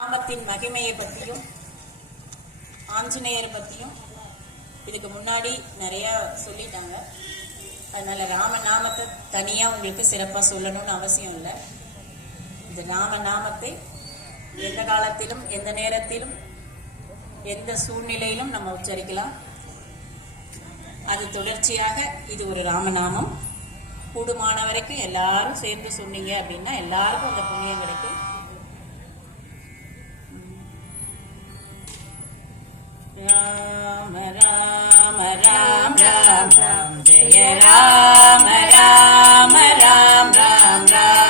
ராமத்தின் மகிமையை பற்றியும் ஆஞ்சநேயரை பற்றியும் இதுக்கு முன்னாடி நிறையா சொல்லிட்டாங்க. அதனால ராமநாமத்தை தனியாக உங்களுக்கு சிறப்பாக சொல்லணும்னு அவசியம் இல்லை. இந்த ராமநாமத்தை எந்த காலத்திலும் எந்த நேரத்திலும் எந்த சூழ்நிலையிலும் நம்ம உச்சரிக்கலாம். அது தொடர்ச்சியாக இது ஒரு ராமநாமம். கூடுமான வரைக்கும் எல்லாரும் சேர்ந்து சொன்னீங்க அப்படின்னா எல்லாருக்கும் அந்த புண்ணியம் கிடைக்கும். ராம ராம ராம் ராம் ராம் ஜெய ராம ராம ராம் ராம் ராம்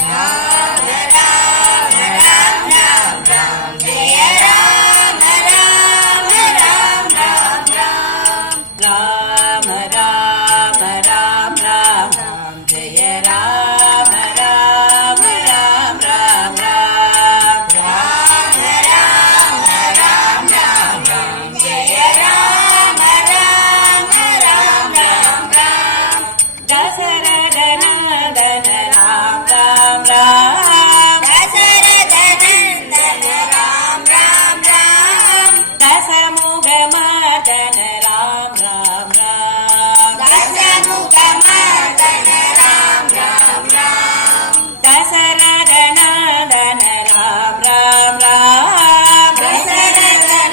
ராம ராம ராம் ராம் ராம் ஜெய ராம ராம ராம் ராம் ராம் ராம ராம ராம் ராம் ராம் ஜெய ராம ராம ராம் ராம் ராம் ராம ராம ராம் ராம் ராம் ஜெய ராம ராம ராம் ராம் ராம் தசரத நந்தன ராம் ராம் ராம் தசரத நந்தன ராம் ராம் ராம் தசமுக மதன ராம் ராம் ராம் தசமுக மதன ராம் ராம் ராம் தசரத நந்தன ராம் ராம் ராம் தசரத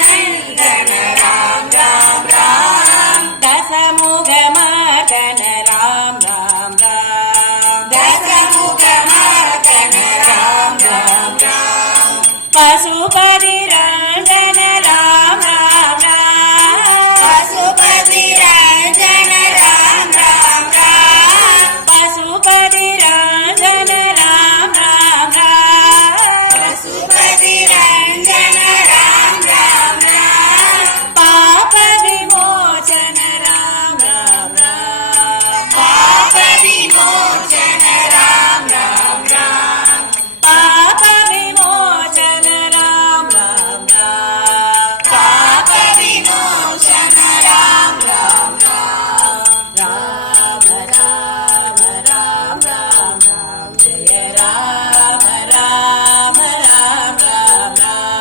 நந்தன ராம் ராம் ராம் தசமுக மதன ராம் ராம் ராம் தசமுக மதன ராம் ராம் ராம் பசுபதி ரஞ்சன ராம் ராம் ராம் பசுபதி ரஞ்சன ராம் ராம் ராம் பசுபதி ரஞ்சன ராம் ராம் ராம் பசுபதி ரஞ்சன ராம் ராம் ராம் பாப விமோச்சன ராம் ராம் ராம் பாப விமோச்சன ராம் ராம் ராம் பாப விமோச்சன ராம் ராம் ராம் பாப விமோச்சன ராம் ராம் ராம் ராம ராம ராம் ராம் ராம் ஜெய ராம ராம ராம் ராம் ராம்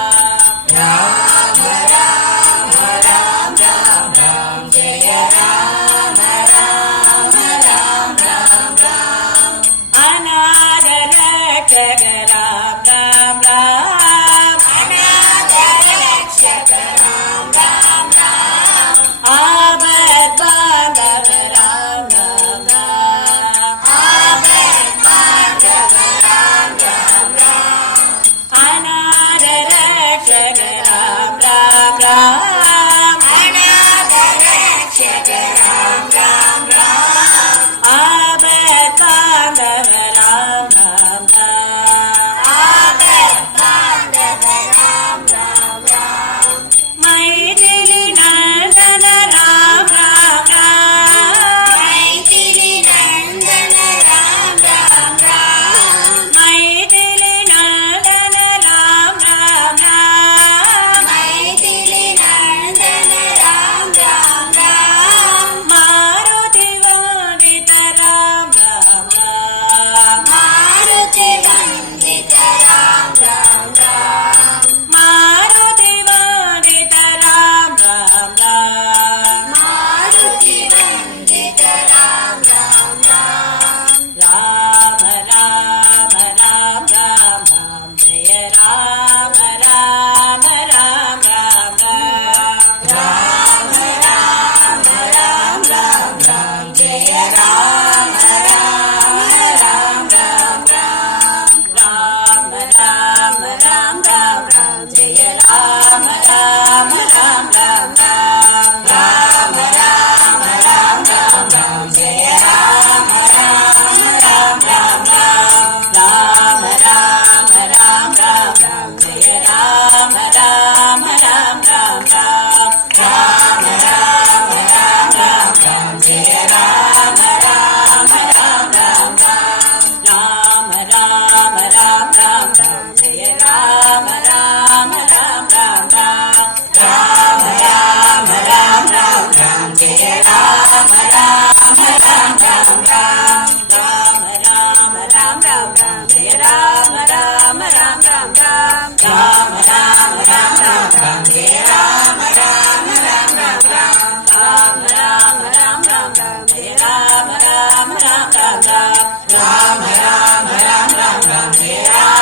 ராம ராம ராம் ராம் ராம் ஜெய ராம ராம ராம் ராம் ராம் அநாத ரட்சக ராம் ராம் ராம் அநாத ரட்சக ராம் ராம் ராம் ஆபத் பாந்தவ ராம் ராம் ராம் ஆபத் பாந்தவ ராம் ராம் ராம் அநாத ரட்சக ராம் ராம் ராம் அநாத ரட்சக ராம் ராம் ராம் ஆபத் பாந்தவ ராம் ராம் ராம் ஆபத் பாந்தவ ராம் ராம் ராம் மைதிலி நந்தன ராம் ராம் ராம் மைதிலி நந்தன ராம் ராம் ராம் மைதிலி நந்தன ராம் ராம் ராம் ராம் ராம் ராம் ராம் ராம் ராம் ராம் ராம் ராம் ராம் ஜெய ராம்